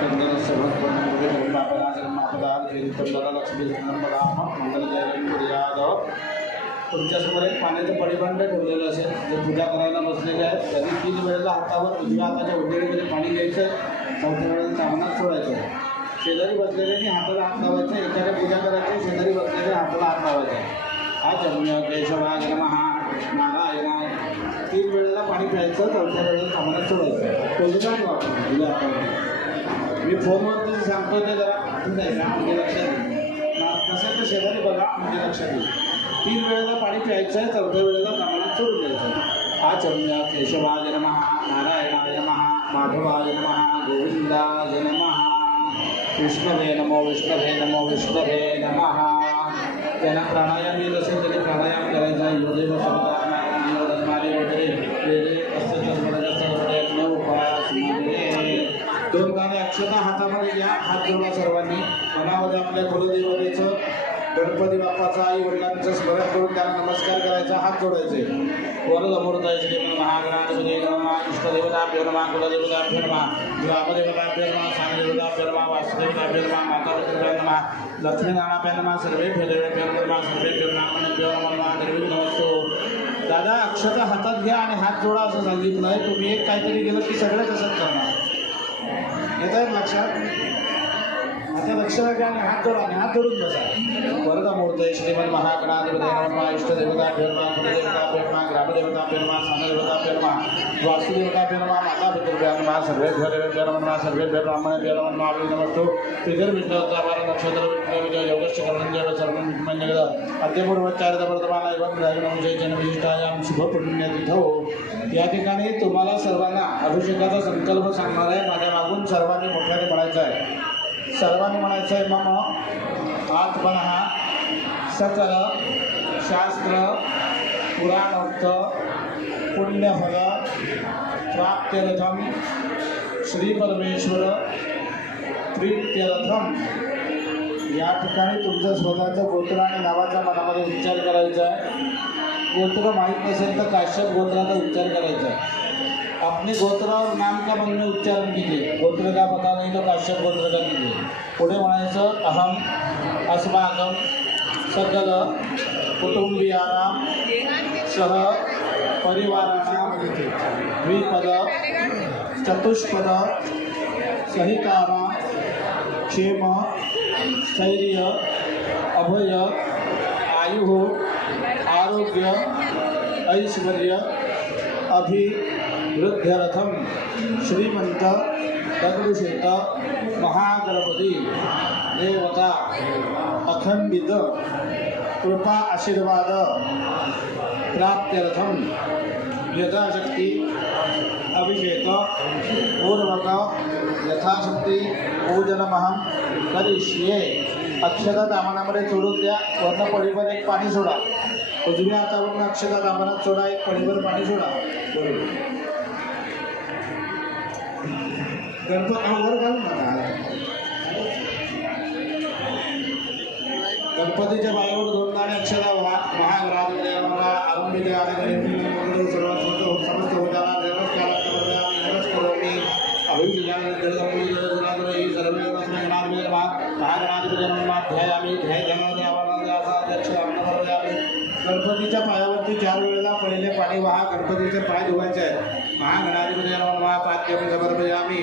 चंदनस्य मंगलजय तुमच्यासमोर एक पाण्याचं परिभांड ठेवलेलं असेल जे पूजा करायला बसलेले आहेत. कधी 3 वेळेला हातावर उजव्या हाताच्या उजवीकडे पाणी घ्यायचं, चौथ्या वेळेला सामनात सोडायचं. शेजारी बसलेल्याने हाताला हात लावायचं, एखाद्या पूजा करायची, शेजारी बसलेल्या हाताला हात लावायचा. हा चरण्य केशवाय नमः नारायणाय 3 वेळेला पाणी प्यायचं, चौथ्या वेळेला सामनात सोडायचं. उजव्या वापरून उजव्या हातावर. मी फोनवरती सांगतो ते जरा ठीक आहे का म्हणजे लक्षात घ्या. नसेल तर शेजारी बघा म्हणजे लक्षात घ्या. 3 वेळेला पाणी प्यायचं आहे, चौथ्या वेळेला सामनात सोडून द्यायचं. हा चरण्य केशवाय नमः नारायणाय नमः माधवाय नमः गोविंदाय नमः विष्णवे नमो विष्णवे नमो विष्णवे नमः. त्यांना प्राणायाम येत असेल त्यांनी प्राणायाम करायचा. योगेव शब्दामारे वगैरे वेगळे असं उपास 2 गाणे अक्षता हातामध्ये घ्या. हात जोडा सर्वांनी. मनामध्ये आपल्या कुलदेवतेचं गणपती बाप्पाचा आई वडिलांचं स्मरण करून त्यांना नमस्कार करायचा, हात जोडायचे. वरदमूर्तये श्री महागणाधिपते नमः इष्टदेवताभ्यो नमः कुलदेवताभ्यो नमः ग्रामदेवताभ्यो नमः सामदेवताभ्यो नमः वासुदेवताभ्यो नमः मातापितृभ्यो नमः लक्ष्मीनारायणाभ्यो नमः सर्वेभ्यो देवेभ्यो नमः सर्वेभ्यो ब्राह्मणेभ्यो नमः निर्विघ्नमस्तु. दादा अक्षता हातात घ्या आणि हात जोडा असं सांगितलं आहे. तुम्ही एक काहीतरी गेलं की सगळं तसंच करणार. येत आहे लक्षात? आता लक्ष द्या आणि हात जोडा आणि हात जोडून बसा. वरदमूर्तये श्रीमन महागणाधिपते नमः इष्टदेवताभ्यो नमः कुलदेवताभ्यो नमः ग्रामदेवताभ्यो नमः सामदेवताभ्यो नमः वासुदेवताभ्यो नमः मातापितृभ्यो नमः सर्वेभ्यो देवेभ्यो नमः सर्वेभ्यो ब्राह्मणेभ्यो नमः नमस्तु. तिथिर्विष्णुत्वापार नक्षत्र विष्णुविजय योगस्य करणंजय सर्वं विष्मञ्जगद अद्यपूर्वोच्चारित वर्तमान एवं राजनमजय जनविशिष्टायां शुभपुण्यतिथौ. या ठिकाणी तुम्हाला सर्वांना अभिषेकाचा संकल्प सांगणार आहे. माझ्या मागून सर्वांनी मोठ्याने म्हणायचं आहे. सर्वांनी म्हणायचं आहे मम आत्मनः सकल शास्त्र पुराणोक्त पुण्यफल प्राप्त्यर्थम श्री परमेश्वर प्रीत्यर्थम. या ठिकाणी तुमचं स्वतःचं गोत्र आणि नावाचा मनामध्ये उच्चार करायचा आहे. गोत्र माहीत नसेल तर काश्यप गोत्राचा उच्चार करायचा आहे. अपने गोत्र और नाम का मन में उच्चारण कीजिए. गोत्र का पता नहीं तो काश्यप गोत्र का कीजिए. पुढे म्हणायचं अहम अस्माकं सकल कुटुंबियानां सह परिवाराणां द्विपद चतुष्पद सहितानां क्षेम स्थैर्य अभय आयु आरोग्य ऐश्वर्य अभिवृद्ध्यर्थम श्रीमंत दगडूशेठ महागणपती देवता अखंडित कृपा आशीर्वाद प्राप्त्यर्थम यथाशक्ती अभिषेक पूर्वक यथाशक्ती पूजनमहं करिष्ये. अक्षता दामनामध्ये सोडून द्या. वर्ण पडीवर एक पाणी सोडा. उजव्या हातावरून अक्षता दामनात सोडा. एक पडीवर पाणी सोडा. गणपती वर घालून नका. गणपतीच्या पायावर 2 दाणे अक्षता महागणाधिपते नमः आरंभिते आणि सर्वात समस्त होताना नमस्कार करोमि अभिषेकाने जलदमुनि सर्वे तस्मै गणाधिपते नमः महागणाधिपते नमः ध्यायामि गणपतीच्या पायावरती 4 वेळेला पहिले पाणी वाहा. गणपतीचे पाय धुवायचे आहेत. महागणाधिपते नमः पाद्यं समर्पयामि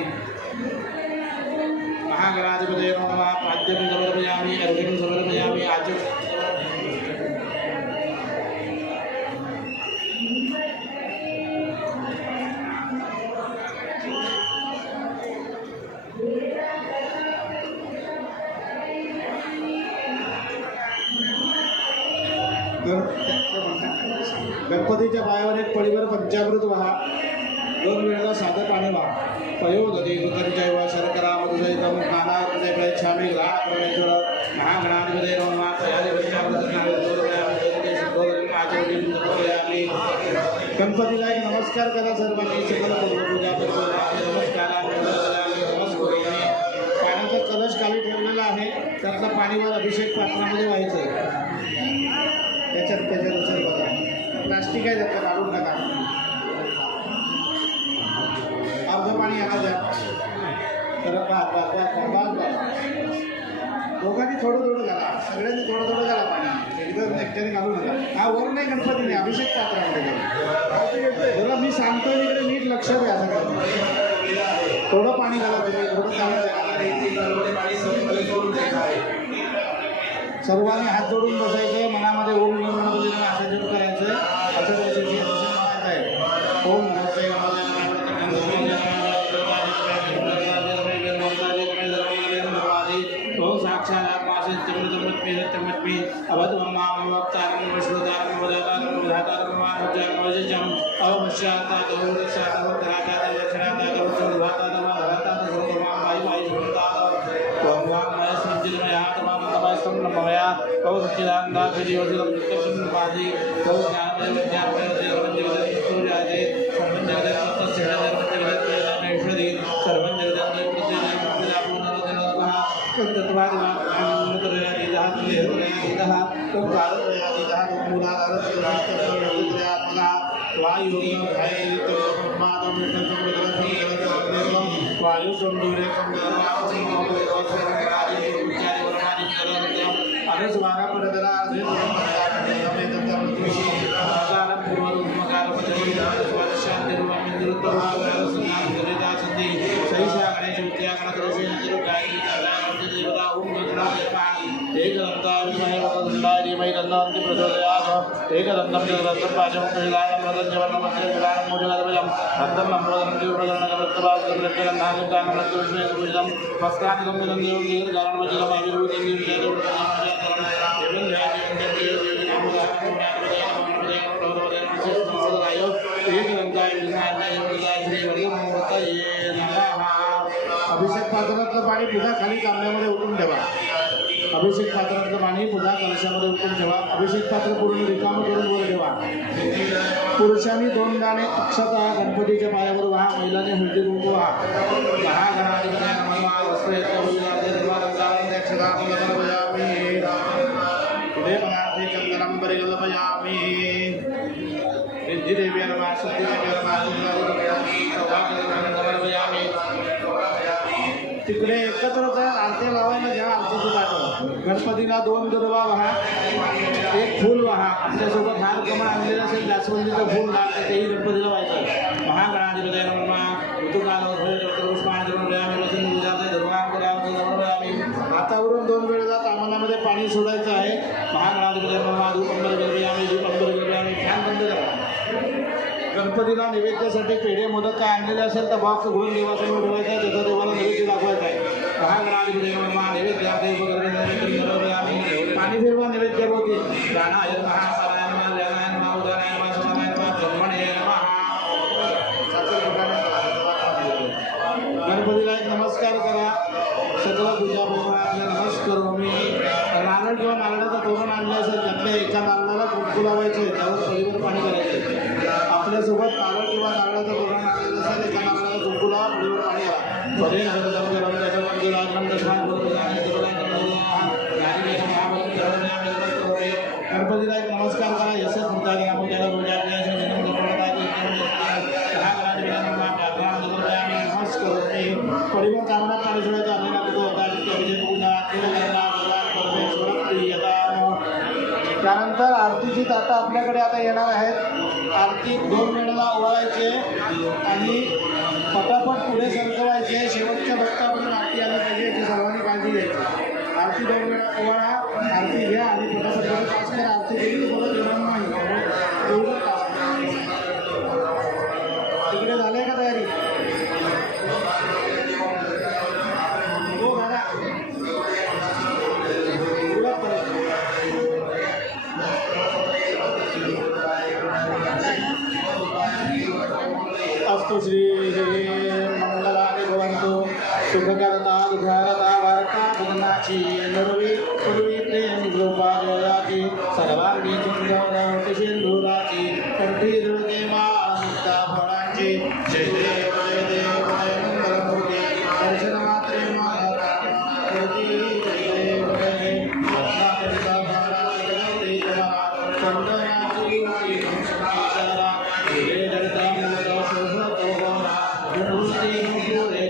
महागणाधिपते नमः पाद्यं समर्पयामि अर्घ्यं समर्पयामि आचम. गणपतीच्या पायावर एक पळीवर पंचामृत वाहा. 2 वेळेला साधं पाणी वाहा. पयोदधी कृतंजैव शर्करा मधुसहितं नानाकृते प्रयच्छामि ग्रहाणपरमेश्वर महागणाधिपते नमः तयादिपश्चामृतज्ञानोदयामि. गणपतीला एक नमस्कार करा सर्वांनी. सकल पूजा नमस्कार. पाण्याचा कलश खाली ठेवलेला आहे. त्यातलं पाणीवर अभिषेक पात्रामध्ये व्हायचं आहे. त्याच्यात बघा प्लास्टिक आहे त्याचं काढून टाका. अर्ध पाणी याला द्या. तर दोघांनी थोडं थोडं घाला, सगळ्यांनी थोडं थोडं घाला पाणी, एकदम एकट्याने घालू नका. हा वर नाही गणपतीने अभिषेक पात्रामध्ये जरा मी सांगतो इकडे नीट लक्ष द्या. सगळं थोडं पाणी घाला तुम्ही, थोडं सर्वांनी हात जोडून बसायचं, मनामध्ये ओम गणपती असं जप करायचं. असं म्हणायचं आहे ओम नमस्ते ओम साक्षात चमत्मी अवधमावतारं वश्रुतारं वदातारं वधातारं मानवजातं अवश्यातातं वदशातं लक्षणातातं वधातातं वधातातं सर्वमां वायु वायुतातं ओम वामय संचितमयात् मानवमयस्तं नमया ओम सच्चिदानंदा विधिवसितं नित्यं पादि ओम ज्ञानमय ज्ञानमय सूर्यादे सर्वजगत् तस्य जगत् ईश्वरी सर्वजगत् एकदंतं जगदं पाजं कहिलानं मदन्यवनं मध्यविलानं मोजगदभयं हत्तं नम्रदं जीवनगणकमृतवादं लक्ष्यगन्धानं कामलक्ष्मीविष्णुविदं भक्तादिगं विदन्देव गीर्गारणमजिलं आविर्भूतं जीवजयं अभिषेक पात्रातलं पाणी पुन्हा खाली तांब्यामध्ये उकळून ठेवा. अभिषेक पात्रातलं पाणी पुन्हा कलशामध्ये उकळून ठेवा. अभिषेक पात्र पूर्ण रिकामं करून वर ठेवा. पुरुषांनी 2 दाणे अक्षता गणपतीच्या पायावर वाहा, महिलांनी हळदी कुंकू वाहा. चंदनं परिकल्पयामि सिद्धिदेवी नमः सिद्धिदेवी तिकडे एकत्र आरती लावायला घ्या. आरतीची ताटं गणपतीला 2 दुर्वा वाहा, 1 फूल वाहा. आपल्यासोबत हार कमा आणलेलं असेल जास्वंदीचं फूल घाल, तेही गणपतीला व्हायचं. महागणाधिपतये नमः ऋतुकाल हातावरून 2 वेळेला तामनामध्ये पाणी सोडायचं आहे. महागणाधिपतये नमः धूपंबर गणपयामि धूपंबर गणपयामि. फॅन बंद करा. गणपतीला नैवेद्यासाठी पेढे मोदक काय आणलेले असेल तर बॉक्स घोळून देवासमोर ठेवायचा आहे. त्याचा देवाला नैवेद्य दाखवायचा आहे. महागणाधिपतये नमः नैवेद्य पाणी फिरवा नैवेद्य होते. गाणाय नमः पारायण नमः ज्ञानाय नमः उदानाय नमः समानाय नमः ब्रह्मणे नमः. गणपतीला एक नमस्कार करा. सकल पूजा आपल्या नमस्कारोमी. नारळ किंवा नारळाचं तोरण आणलं असेल त्यातल्या एका नारळाला कुंकू लावायचे, त्यावर पलीवर पाणी करायचे. आपल्यासोबत नारळ किंवा नारळाचं तोरण आणलेलं असेल एका नारळाला कुंकू लावा, पलीवर पाणी करा. गणपतीला एक नमस्कार करा. यशस मुद्दा आपण त्याला परिवार कामना पाणी सोडायचं त्यानंतर आरतीची ताटं आपल्याकडे आता येणार आहेत. आरती 2 वेळेला ओवाळायचे आणि पटापट पुढे सरकवायचे. शेवटच्या भक्तापर्यंत आरती आली पाहिजे याची सर्वांनी काळजी घ्यायची. आरती 2 वेळा ओवाळा, आरती घ्या आणि पटापट पास करा. आरती केली परत येणार नाही. तिकडे झालंय का तयारी? हो दादा अस्तु. श्री मंगलानि भवन्तु सुखकर्ता दुःखहर्ता वार्ता भुवनाची नरवी पूर्वी प्रेम गोपालयाची सर्वांगी सुंदर सिंधुराची कंठी दुर्गे माता फळांची. जय देव जय देव जय मंगलमूर्ती दर्शन मात्रे माता मूर्ती. जय देव जय रत्नाकरिता महाराज जगते तुम्हाला चंदनाची मूर्ती संस्कारा हे जगता मूर्त शोभतो मूर्ती मूर्ती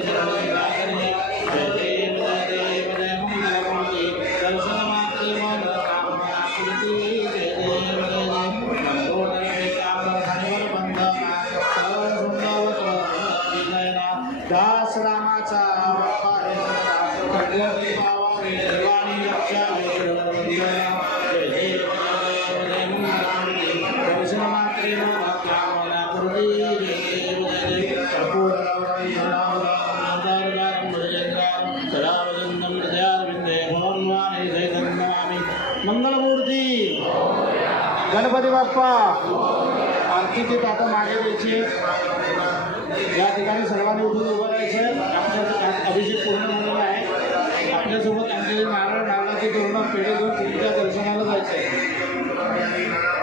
दास रामाचा बाप्पा रे दास भगवती पावावे देवानी रक्षावे वंदना जय जय जय मंगलमूर्ती दर्शन मात्रेन भक्तामना पूर्वी देव जय कर्पूर मंगलमूर्ती गणपती बाप्पा आरतीची ताटं मागे द्यायची या ठिकाणी सर्वांनी उठून उभं राहायचं आपल्याचा अभिषेक पूर्ण झालेला आहे आपल्यासोबत आमचे नारळ नारळाची तोरणं पेढे घेऊन तुमच्या दर्शनाला जायचं आहे